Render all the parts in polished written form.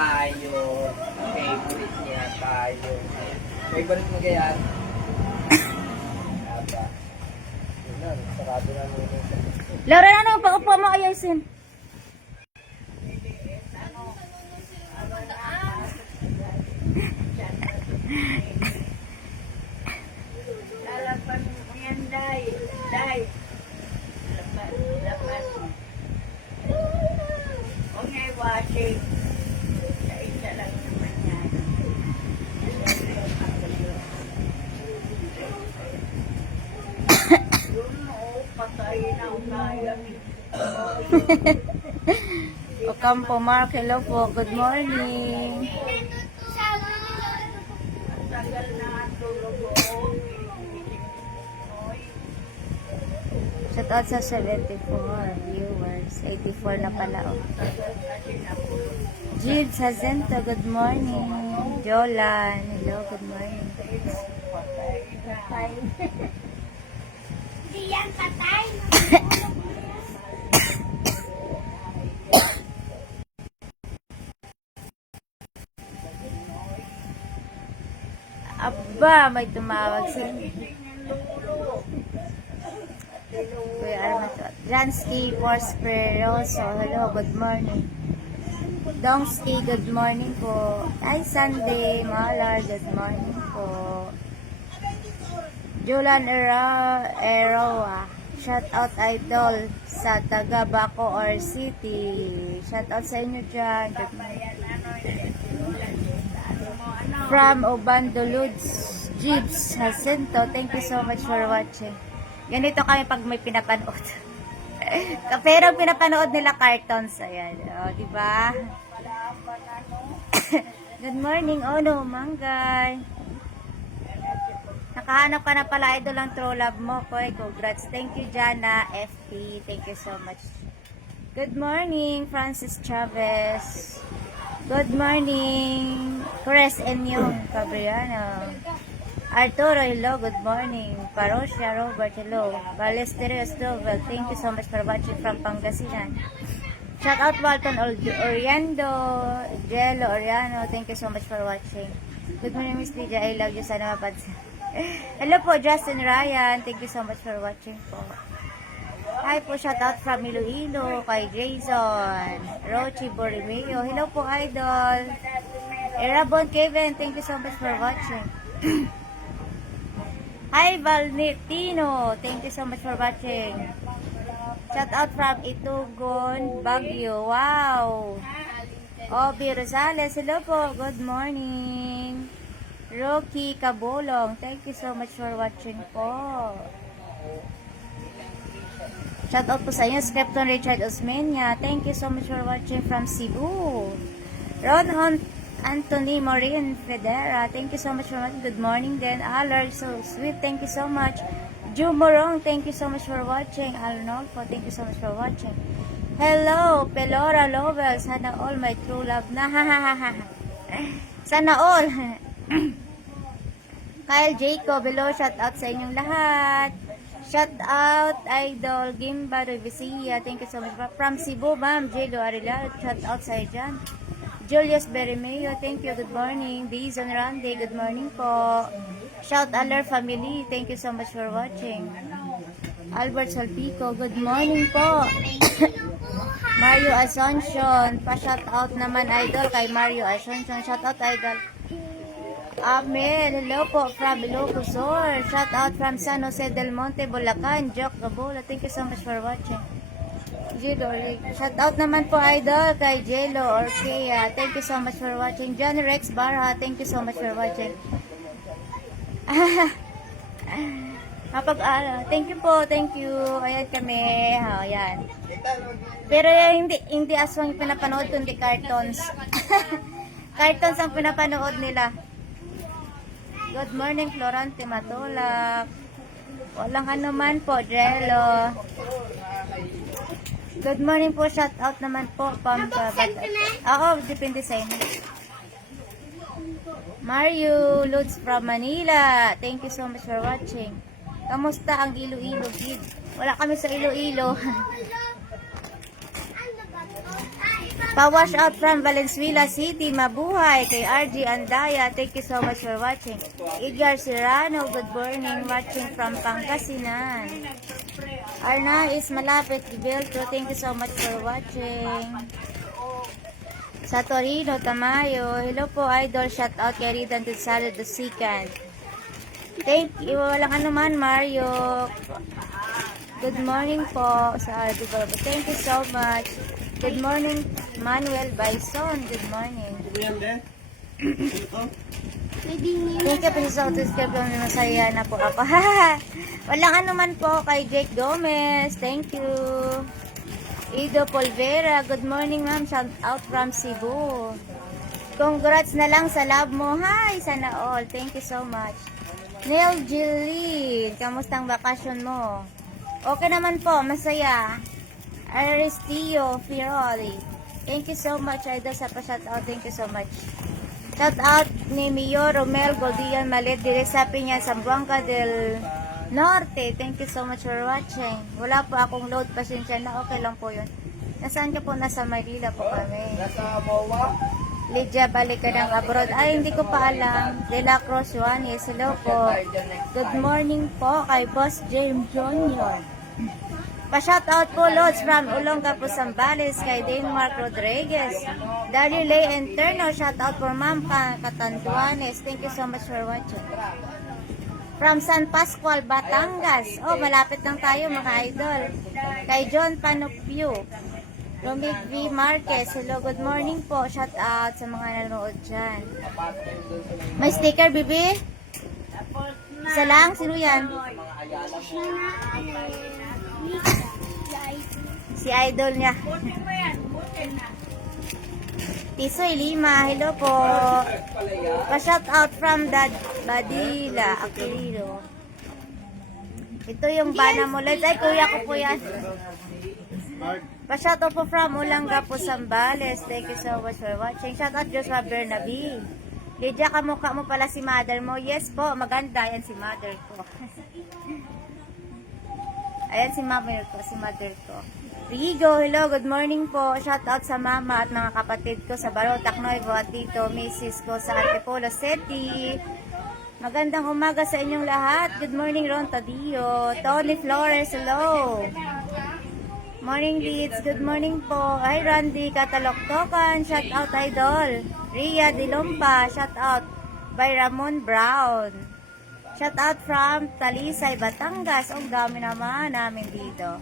tayo. Favorite niya tayo. Favorite mo kaya? Aba. Yun na, sarado na muna. Laura, ano? Pag-upo mo, ayusin. Lalaban mo yan, Day. Day. Laban. Huwag nga i-washing. Isa lang naman yan. Yun mo, patayin ang kaya. Ocampo Mark, hello po. Good morning. Tagal na tulog ko. Shout out sa 74 viewers. 84 na pala. Oh. Jill Sazento, good morning. Jolan, hello, good morning. Hindi yan patay. Aba, may tumawag si Kuya Armato. Jansky Prosperoso, hello, good morning. Dongsky, good morning po. Ay, Sunday, Malar, good morning po. Julan Eroa, shout out idol sa taga Bacoor City. Shout out sa inyo dyan. Good morning. From Obando Ludes, Jeeps, Jacinto, thank you so much for watching. Ganito kami pag may pinapanood. Pero pinapanood nila cartoons, ayan. O, diba? Good morning, Ono, Manggay. Nakahanap ka na pala, idol ang true love mo, Koy. Congrats. Thank you, Jana, FP. Thank you so much. Good morning, Francis Chavez. Good morning, Chris Enyong Cabriano. Arturo, hello, good morning. Parosia, Robert, hello. Balesterio, Strovel, thank you so much for watching from Pangasinan. Shout out Walton Oriando, Jello Oriano, thank you so much for watching. Good morning, Miss Lydia, I love you, sana mapansin. Hello po, Justin Ryan, thank you so much for watching po. Hi po, shout out from Iloilo, kay Jason, Rochi Borromeo, hello po, idol. Erabon Kevin, thank you so much for watching. Hi, Valentino, thank you so much for watching. Shout out from Itugon, Baguio, wow. Obi Rosales, hello po, good morning. Rocky Cabulong, thank you so much for watching po. Shout out po sa inyo, Skepton Richard Osmeña. Thank you so much for watching from Cebu. Ron Anthony Maureen Federa. Thank you so much for watching. Good morning din. Alar, so sweet. Thank you so much. Ju Morong, thank you so much for watching. Arnolfo, thank you so much for watching. Hello, Pelora Lovell. Sana all my true love na. Sana all. Kyle Jacob, hello. Shout out sa inyong lahat. Shout out, Idol Gimba Revisia. Thank you so much. From Cebu, ma'am. Jello Arila. Shout out sa dyan. Julius Berrimeo. Thank you. Good morning. Dizon Rande. Good morning po. Shout Aller family. Thank you so much for watching. Albert Salpico. Good morning po. Mario Asuncion. Pa-shout out naman, Idol, kay Mario Asuncion. Shout out, Idol. Amen. Hello po from Ilocosur. Shout out from San Jose del Monte, Bulacan. Joke Gabola. Thank you so much for watching. Jello. Shout out naman po, Idol, kay Jello Orkea. Thank you so much for watching. Johnny Rex Barha. Thank you so much for watching. Thank you po. Thank you. Ayan kami. Ayan. Pero hindi aswang pinapanood, kundi cartoons. Cartoons ang pinapanood nila. Good morning, Florante Matulak. Walang anuman po, Jello. Good morning po, shout out naman po, Pampabat. Oo, depende sa inyo. Mario Lutz from Manila. Thank you so much for watching. Kamusta ang Iloilo, kid? Wala kami sa Iloilo. Pa-wash out from Valenzuela City, mabuhay. Kay RG Andaya, thank you so much for watching. Edgar Serrano, good morning, watching from Pangasinan. Arna is malapit, Gibilto, thank you so much for watching. Sa Torino, Tamayo, hello po idol, shout out kay Ridan Gonzalo the second. Thank you, walang anuman Mario. Good morning po sa RD Barbo, thank you so much. Good morning, Manuel Bison. Good morning. Thank you po sa subscribe kami, masaya na po ako. Walang anuman po kay Jake Gomez. Thank you. Ido Polvera. Good morning ma'am. Shout out from Cebu. Congrats na lang sa love mo. Hi, sana all. Thank you so much. Neil Jillian. Kamusta ang bakasyon mo? Okay naman po. Masaya. Aristio Firoli. Thank you so much, idol, sa pa-shoutout. Thank you so much. Shoutout ni Mio Romel Goldian Malit, dire sa Piña, Zamboanga del Norte. Thank you so much for watching. Wala po akong load, pasensya na. Okay lang po yun. Nasaan ka po? Nasa Maynila po kami. Nasa MOA. Lydia, balik ka ng abroad. Ay, hindi ko pa alam. De La Cruz Juanes, hello po. Good morning po kay Boss James Jr. Pa-shoutout po, Lods, from Olongapo, Zambales, kay Denmark Rodriguez. Dario Lay Interno, shoutout for Ma'am Catanduanes. Thank you so much for watching. From San Pascual, Batangas. Oh, malapit lang tayo, mga idol. Kay John Panopio. Romig V. Marquez. Hello, good morning po. Shoutout sa mga nanonood dyan. May sticker, bibi? Isa lang? Sino yan? Si idol niya. Tisoy Lima, hello po. Pa-shout out from Dad Badila Aquilino. Ito yung bana mo. Ay, kuya ko po yan. Pa-shout out po from Olongapo, Zambales. Thank you so much for watching. Shout out Joshua Bernabe. Lydia, kamukha mo pala si mother mo. Yes po, maganda. Yan si mother ko. Ayan si mother ko. Rigo, hello, good morning po. Shout out sa mama at mga kapatid ko sa Barotac Nuevo at dito, Mrs. ko sa Antipolo City. Magandang umaga sa inyong lahat. Good morning, Ron Tadio. Tony Flores, hello. Morning, Leeds. Good morning po. Hi, Randy Kataloktokan. Shout out, idol. Ria Dilompa. Shout out by Ramon Brown. Shout out from Talisay, Batangas. Ang dami naman namin dito.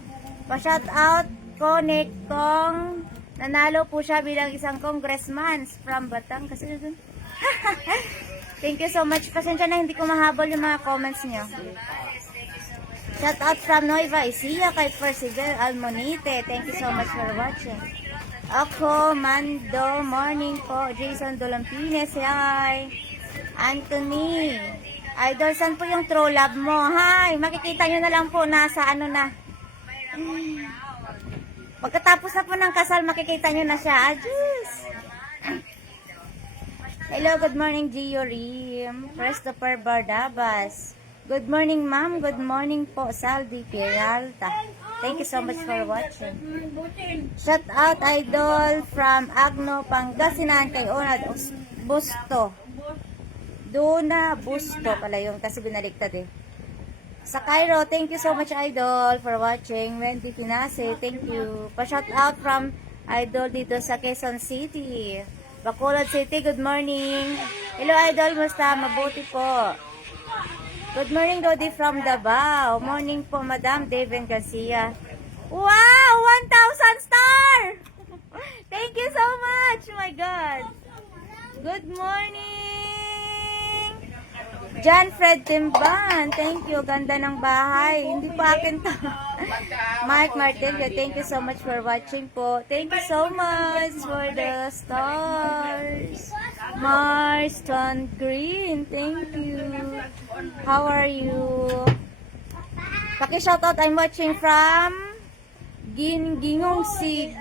Pa-shout out ko, Nick Kong. Nanalo po siya bilang isang congressman from Batangas. Thank you so much. Pasensya na hindi ko mahabol yung mga comments nyo. Shout out from Nueva Ecija kay Percival Almonite. Thank you so much for watching. Ako, Mando, morning po. Jason Dolampines, hi. Anthony. Idol, saan po yung true love mo? Hi, makikita nyo na lang po nasa ano na. Pagkatapos na po ng kasal, makikita nyo na siya. Ajus. Hello, good morning, Gio Rim. Christopher Bardabas. Good morning, ma'am. Good morning po, Saldi Peralta. Thank you so much for watching. Shout out, idol, from Agno, Pangasinan, kay Onad Busto. Duna Busto pala yung kasi binaliktad eh. Sa Cairo, thank you so much, idol, for watching. Wendy Pinase, thank you. Pa-shout out from idol dito sa Quezon City. Bacolod City, good morning. Hello, idol, musta? Mabuti po. Good morning, Dodi from Davao. Morning po, Madam Daven Garcia. Wow! 1,000 star! Thank you so much! Oh my God! Good morning! John Fred Timban. Thank you. Ganda ng bahay. Hindi pa akin to. Mark Martelio. Thank you so much for watching po. Thank you so much for the stars. Marston Green. Thank you. How are you? Paki-shoutout. I'm watching from Gingong City.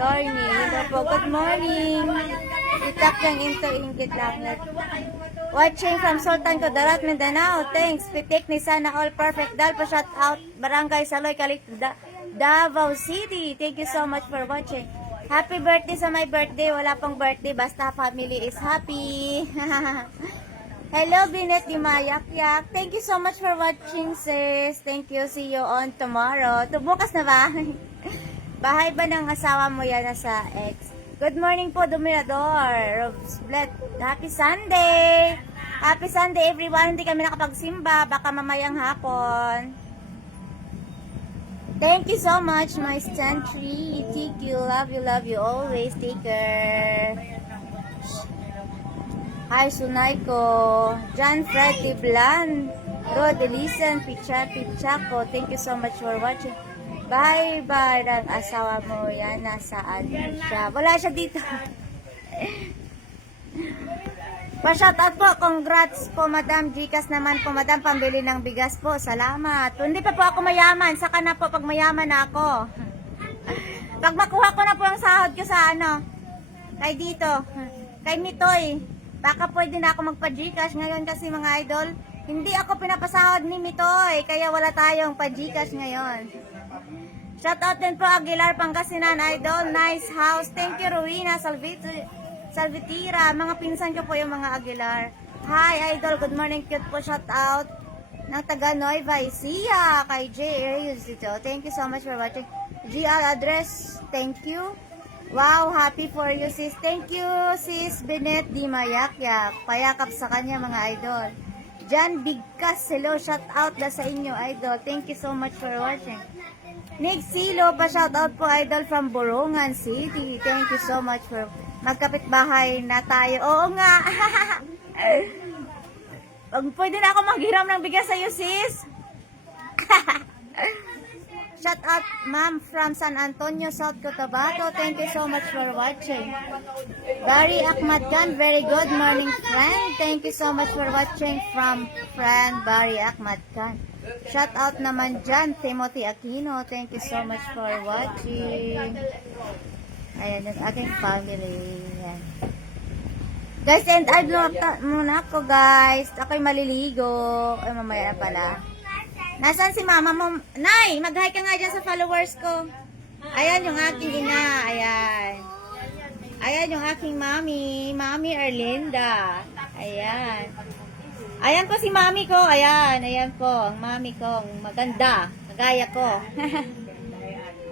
Torny. Hello po. Good morning. Itak yung into ingkit langit. Watching from Sultan Kudarat, Mindanao. Thanks. Pitik ni Sana All Perfect Dal. Pa-shout out. Barangay Saloy, Davao City. Thank you so much for watching. Happy birthday sa my birthday. Wala pang birthday. Basta family is happy. Hello, Binet di Mayak-yak. Thank you so much for watching, sis. Thank you. See you on tomorrow. Bukas na ba? Bahay ba ng asawa mo yan sa ex? Good morning po, Domirador. Robsblet. Happy Sunday. Happy Sunday, everyone. Hindi kami nakapagsimba. Baka mamayang hapon. Thank you so much, my Sentry. Thank you. Love you always. Take care. Hi, Sunay ko. John Fred Tiblan. Rod Elisen, Picha ko. Thank you so much for watching. Bye, barang asawa mo yan. Nasaan siya? Wala siya dito. Pa-shoutout po. Congrats po, Madam. Gcash naman po, Madam. Pambili ng bigas po. Salamat. Hindi pa po ako mayaman. Saka na po pag mayaman na ako. Pag makuha ko na po ang sahod ko sa kay dito. Kay Mitoy. Baka pwede na ako magpa-Gcash ngayon kasi mga idol. Hindi ako pinapasahod ni Mitoy. Kaya wala tayong pa-Gcash ngayon. Shoutout din po Aguilar Pangasinan idol. Nice house. Thank you Rowena Salvatira. Mga pinsan ko po yung mga Aguilar. Hi idol. Good morning. Cute po. Shoutout ng taga Nueva Ecija. Kay J. Arius dito. Thank you so much for watching. GR address. Thank you. Wow, happy for you, sis. Thank you, sis Binet di Mayak-yak. Payakap sa kanya, mga idol. Jan Bigkas, hello. Shout out na sa inyo, idol. Thank you so much for watching. Nick Silo, pa-shout out po, idol, from Borongan City. Thank you so much for magkapit-bahay na tayo. Oo nga. Pwede na ako maghiram ng bigas sa'yo, sis. Shout out, ma'am, from San Antonio, South Cotabato. Thank you so much for watching. Barry Ahmad Khan, very good morning, friend. Thank you so much for watching from friend Barry Ahmad Khan. Shout out naman dyan, Timothy Aquino. Thank you so much for watching. Ayan yung aking family. Ayan. Guys, and I vlog muna ako, guys. Ako'y maliligo. Ay, mamaya na pala. Nasaan si mama mo? Nay, mag-hi ka nga dyan sa followers ko. Ayan yung aking ina. Ayan. Ayan yung aking mami. Mami Erlinda. Ayan. Ayan po si mami ko. Ayan. Ayan po. Ang mami ko. Ang maganda. Kagaya ko.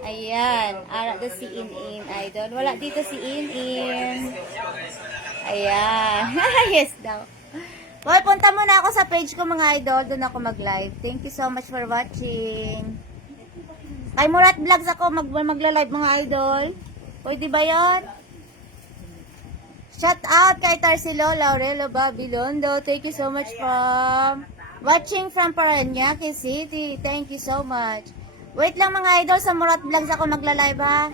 Ayan. Ara to si In-In, idol. Wala dito si In-In. Ayan. Yes daw. Well, punta muna ako sa page ko, mga idol. Doon ako mag-live. Thank you so much for watching. Kay Murat Vlogs ako magla-live, mga idol. Pwede ba yun? Shout out kay Tarsilo Laurelo Babilondo. Thank you so much from watching from Parañaque City. Thank you so much. Wait lang, mga idol. Sa Murat Vlogs ako magla-live, ha?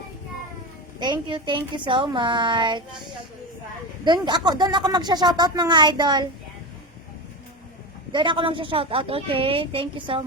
Thank you so much. Doon ako magsha-shoutout, mga idol. Doon ako magsha-shoutout, okay? Thank you so much.